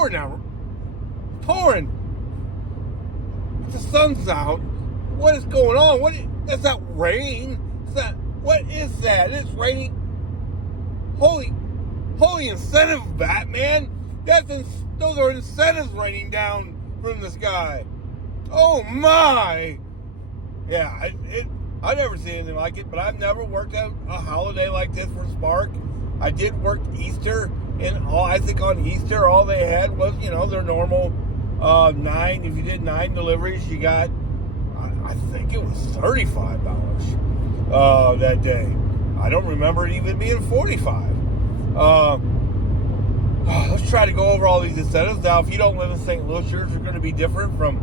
pouring out. Pouring. The sun's out. What is going on? That's not rain. What is that? It's raining. Holy incentive, Batman. Those are incentives raining down from the sky. Oh my. Yeah, I've never seen anything like it, but I've never worked a holiday like this for Spark. I did work Easter, and I think on Easter all they had was, their normal 9. If you did 9 deliveries, you got, I think it was $35 that day. I don't remember it even being $45. Let's try to go over all these incentives. Now, if you don't live in St. Louis, yours are going to be different from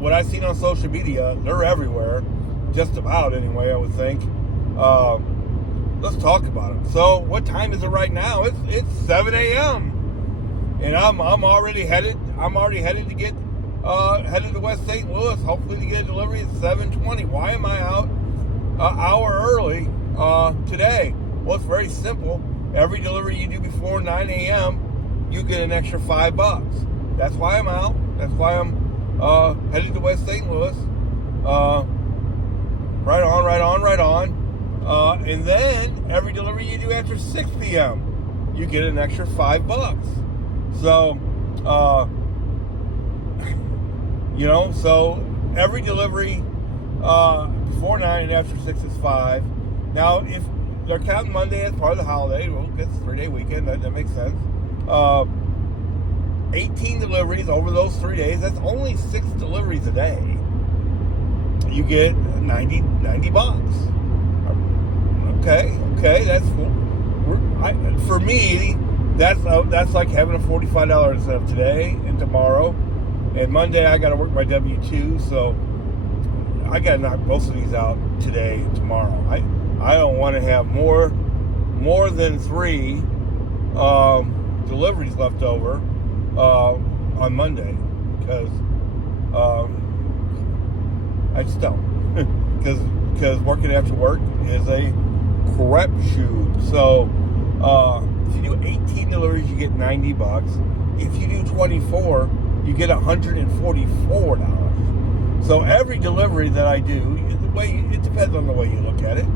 what I've seen on social media. They're everywhere, just about anyway, I would think. Let's talk about it. So, what time is it right now? It's 7 a.m. and I'm already headed. I'm already headed to get headed to West St. Louis. Hopefully, to get a delivery at 7:20. Why am I out an hour early today? Well, it's very simple. Every delivery you do before 9 a.m., you get an extra $5. That's why I'm out. That's why I'm headed to West St. Louis. Right on. And then every delivery you do after 6 p.m., you get an extra $5. So, so every delivery before 9 and after 6 is 5. Now, if they're counting Monday as part of the holiday, well, it's a 3-day weekend. That makes sense. 18 deliveries over those 3 days. That's only 6 deliveries a day. You get $90. Okay, that's cool. For me, that's like having a $45 incentive today and tomorrow. And Monday I got to work my W-2, so I got to knock both of these out today and tomorrow. I don't want to have more than 3 deliveries left over on Monday, because I just don't. Because working after work is a crapshoot. So if you do 18 deliveries, you get $90. If you do 24, you get $144. So every delivery that I do, it depends on the way you look at it,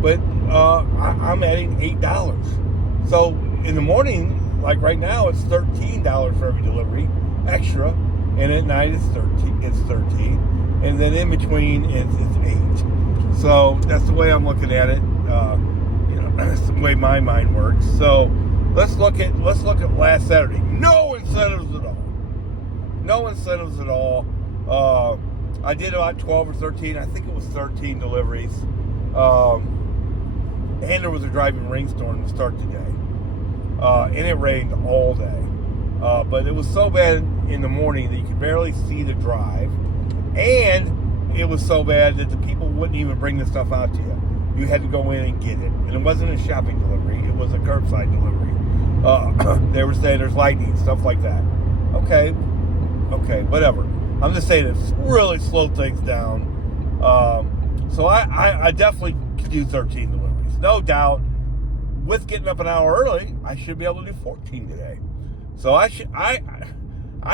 but I'm adding $8. So in the morning, like right now, it's $13 for every delivery extra, and at night it's 13, and then in between it's 8. So that's the way I'm looking at it. That's the way my mind works. So let's look at last Saturday. No incentives at all. I did about 12 or 13. I think it was 13 deliveries. And there was a driving rainstorm to start the day. And it rained all day. But it was so bad in the morning that you could barely see the drive. And it was so bad that the people wouldn't even bring the stuff out to you. You had to go in and get it. And it wasn't a shopping delivery. It was a curbside delivery. They were saying there's lightning, stuff like that. Okay, whatever. I'm just saying it's really slowed things down. So I definitely could do 13 deliveries. No doubt. With getting up an hour early, I should be able to do 14 today. So I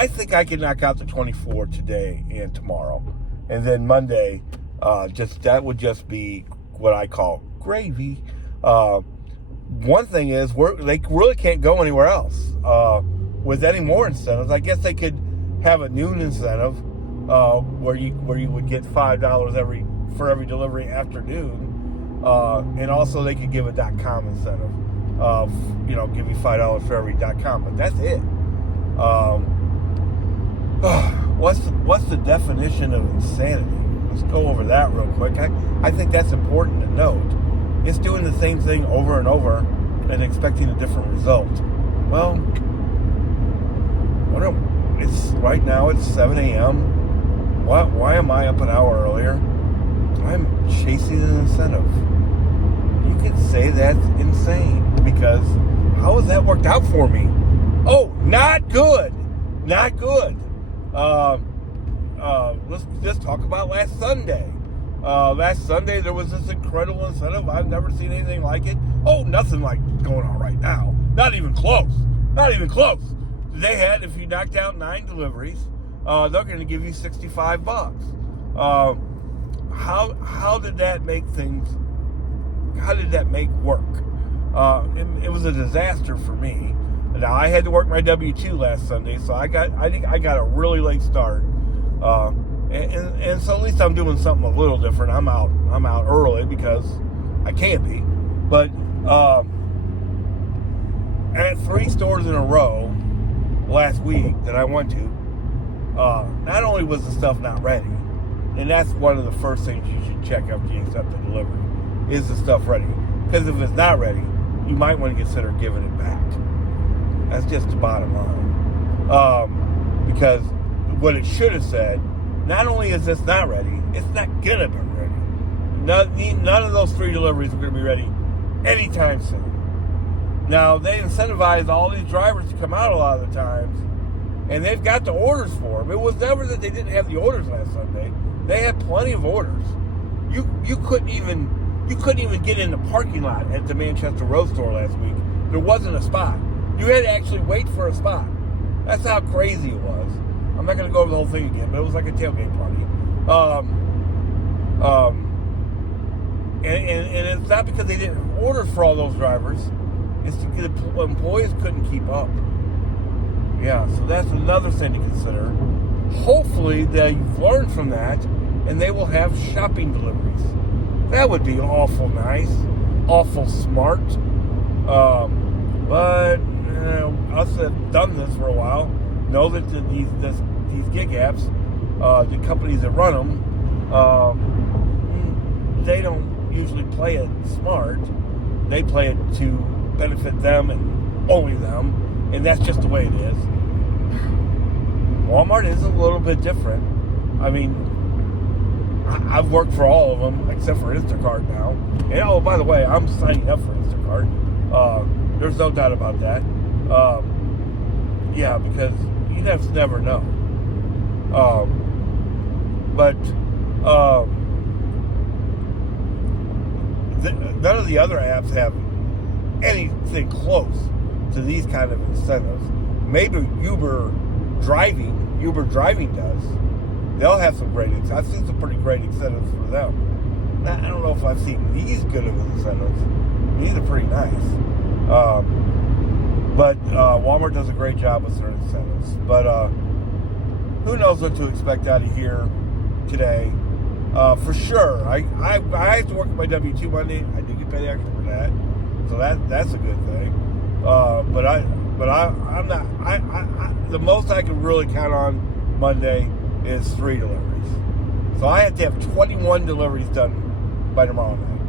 think I can knock out the 24 today and tomorrow. And then Monday, that would just be what I call gravy. One thing is, they really can't go anywhere else with any more incentives. I guess they could have a noon incentive where you would get $5 for every delivery after noon, and also they could give a .com incentive. Give you $5 for every .com, but that's it. What's the definition of insanity? Let's go over that real quick. I think that's important to note. It's doing the same thing over and over and expecting a different result. Well, right now it's 7 a.m. Why am I up an hour earlier? I'm chasing an incentive. You could say that's insane, because how has that worked out for me? Oh, not good. Let's just talk about last Sunday. Last Sunday, there was this incredible incentive. I've never seen anything like it. Oh, nothing like going on right now. Not even close. they had, if you knocked out 9 deliveries, they're going to give you $65. How did that make things? How did that make work? It was a disaster for me. Now I had to work my W-2 last Sunday, so I think I got a really late start. And so at least I'm doing something a little different. I'm out early because I can be. But at 3 stores in a row last week that I went to, not only was the stuff not ready, and that's one of the first things you should check after you accept the delivery, is the stuff ready? Because if it's not ready, you might want to consider giving it back. That's just the bottom line. Because what it should have said, not only is this not ready, it's not going to be ready. None of those 3 deliveries are going to be ready anytime soon. Now, they incentivize all these drivers to come out a lot of the times, and they've got the orders for them. It was never that they didn't have the orders last Sunday. They had plenty of orders. You couldn't even get in the parking lot at the Manchester Road store last week. There wasn't a spot. You had to actually wait for a spot. That's how crazy it was. I'm not going to go over the whole thing again, but it was like a tailgate party. And it's not because they didn't have orders for all those drivers. It's because the employees couldn't keep up. Yeah, so that's another thing to consider. Hopefully they've learned from that, and they will have shopping deliveries. That would be awful nice, awful smart. But us that have done this for a while know that these gig apps, the companies that run them, they don't usually play it smart. They play it to benefit them and only them, and that's just the way it is. Walmart is a little bit different. I mean, I've worked for all of them except for Instacart now. And oh, by the way, I'm signing up for Instacart. There's no doubt about that. Yeah, because you just never know. None of the other apps have anything close to these kind of incentives. Maybe Uber driving does. They'll have some great incentives. I've seen some pretty great incentives for them. Now, I don't know if I've seen these good of incentives. These are pretty nice. But Walmart does a great job with their incentives. But who knows what to expect out of here today. For sure, I have to work with my W-2 Monday. I do get paid extra for that, so that's a good thing. But I'm not. The most I can really count on Monday is 3 deliveries. So I have to have 21 deliveries done by tomorrow night.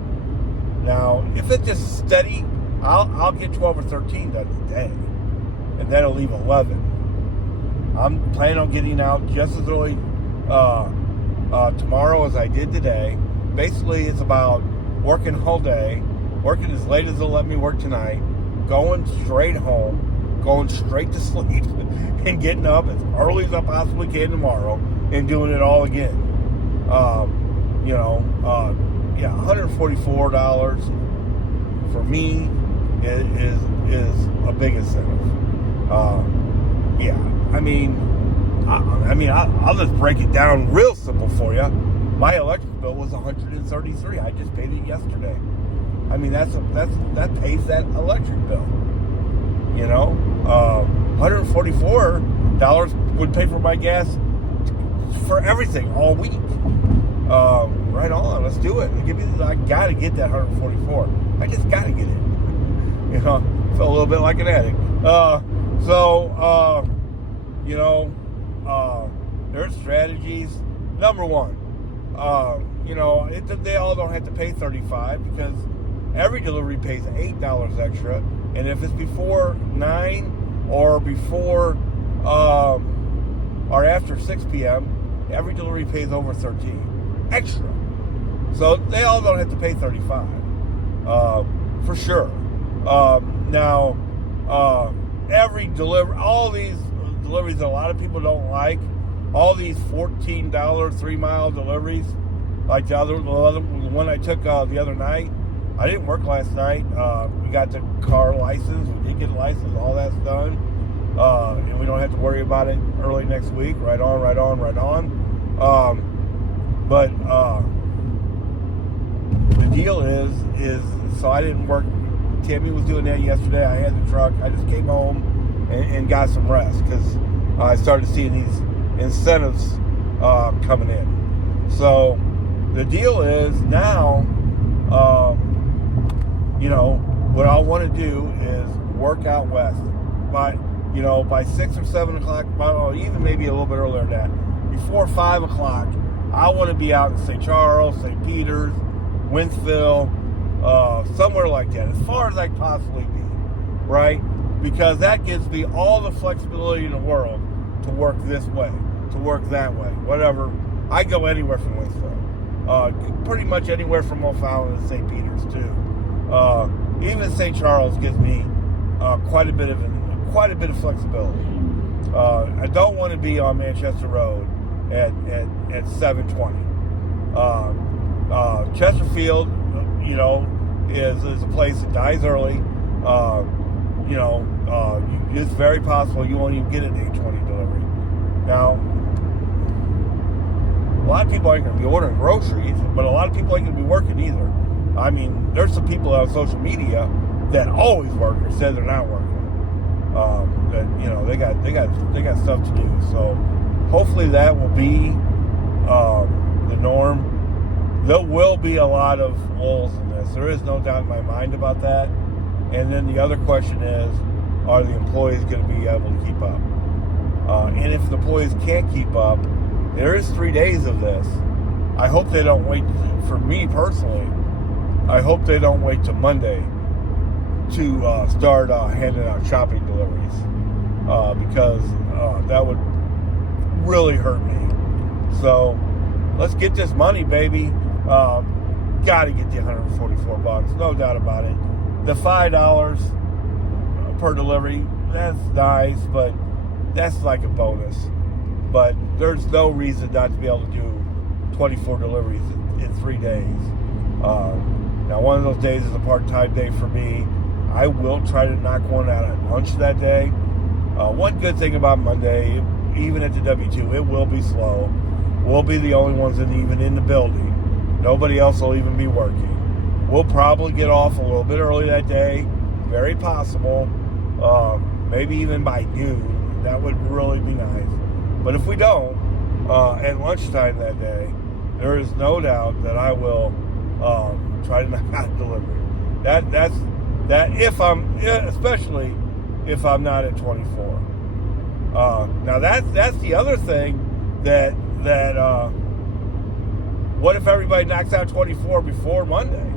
Now, if it's just steady, I'll get 12 or 13 done today, and that'll leave 11. I'm planning on getting out just as early tomorrow as I did today. Basically, it's about working whole day, working as late as they'll let me work tonight, going straight home, going straight to sleep, and getting up as early as I possibly can tomorrow and doing it all again. $144 for me is a big incentive. I'll just break it down real simple for you. My electric bill was $133. I just paid it yesterday. I mean, that pays that electric bill. You know, $144 would pay for my gas for everything all week. Right on, let's do it. I gotta get that 144. I just gotta get it. You know, feel a little bit like an addict. There's strategies. Number one, they all don't have to pay $35 because every delivery pays $8 extra, and if it's before 9 or before or after 6 p.m., every delivery pays over $13 extra. So they all don't have to pay $35 for sure. Every delivery, all these deliveries that a lot of people don't like, all these $14 3-mile deliveries, like the one I took the other night. I didn't work last night. We got the car license. We did get a license. All that's done. and we don't have to worry about it early next week. Right on, right on, right on. But the deal is so I didn't work. Tammy was doing that yesterday. I had the truck. I just came home and got some rest because I started seeing these incentives coming in. So the deal is now, what I want to do is work out west by 6 or 7 o'clock, even maybe a little bit earlier than that. Before 5 o'clock, I want to be out in St. Charles, St. Peters, Wentzville, somewhere like that, as far as I can possibly be, right? Because that gives me all the flexibility in the world to work this way, to work that way, whatever. I go anywhere from Wentzville, pretty much anywhere from O'Fallon to St. Peters too. Even St. Charles gives me quite a bit of flexibility. I don't want to be on Manchester Road at 7:20. Chesterfield, is a place that dies early. It's very possible you won't even get an 8:20 delivery. Now, a lot of people aren't going to be ordering groceries, but a lot of people ain't going to be working either. I mean, there's some people on social media that always work or say they're not working. That they got stuff to do. So hopefully that will be the norm. There will be a lot of holes in this. There is no doubt in my mind about that. And then the other question is, are the employees going to be able to keep up? And if the employees can't keep up, there is 3 days of this. I hope they don't wait, for me personally, I hope they don't wait till Monday to start handing out shopping deliveries, because that would really hurt me. So let's get this money, baby. Got to get the $144, no doubt about it. The $5 per delivery, that's nice, but that's like a bonus. But there's no reason not to be able to do 24 deliveries in 3 days. Now, one of those days is a part-time day for me. I will try to knock one out at lunch that day. One good thing about Monday, even at the W2, it will be slow. We'll be the only ones even in the building. Nobody else will even be working. We'll probably get off a little bit early that day. Very possible. Maybe even by noon. That would really be nice. But if we don't, at lunchtime that day, there is no doubt that I will try to knock out delivery. That especially if I'm not at 24. Now that's the other thing that what if everybody knocks out 24 before Monday?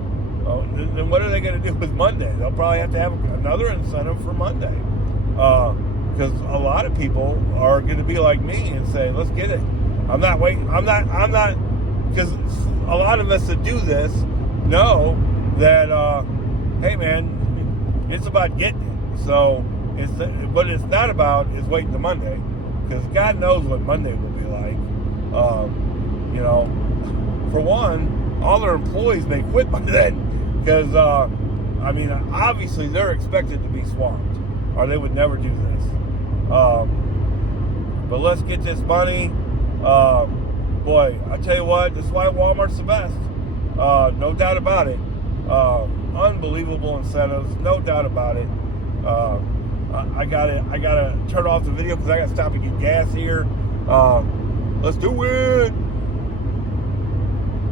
Then what are they going to do with Monday? They'll probably have to have another incentive for Monday, because a lot of people are going to be like me and say, "Let's get it." I'm not waiting. I'm not, because a lot of us that do this know that, hey man, it's about getting it. So what it's not about is waiting to Monday, because God knows what Monday will be like. For one, all their employees may quit by then, because obviously they're expected to be swamped, or they would never do this. But let's get this money. Boy, I tell you what, this is why Walmart's the best. No doubt about it. Unbelievable incentives, no doubt about it. I gotta turn off the video because I gotta stop and get gas here. Let's do it.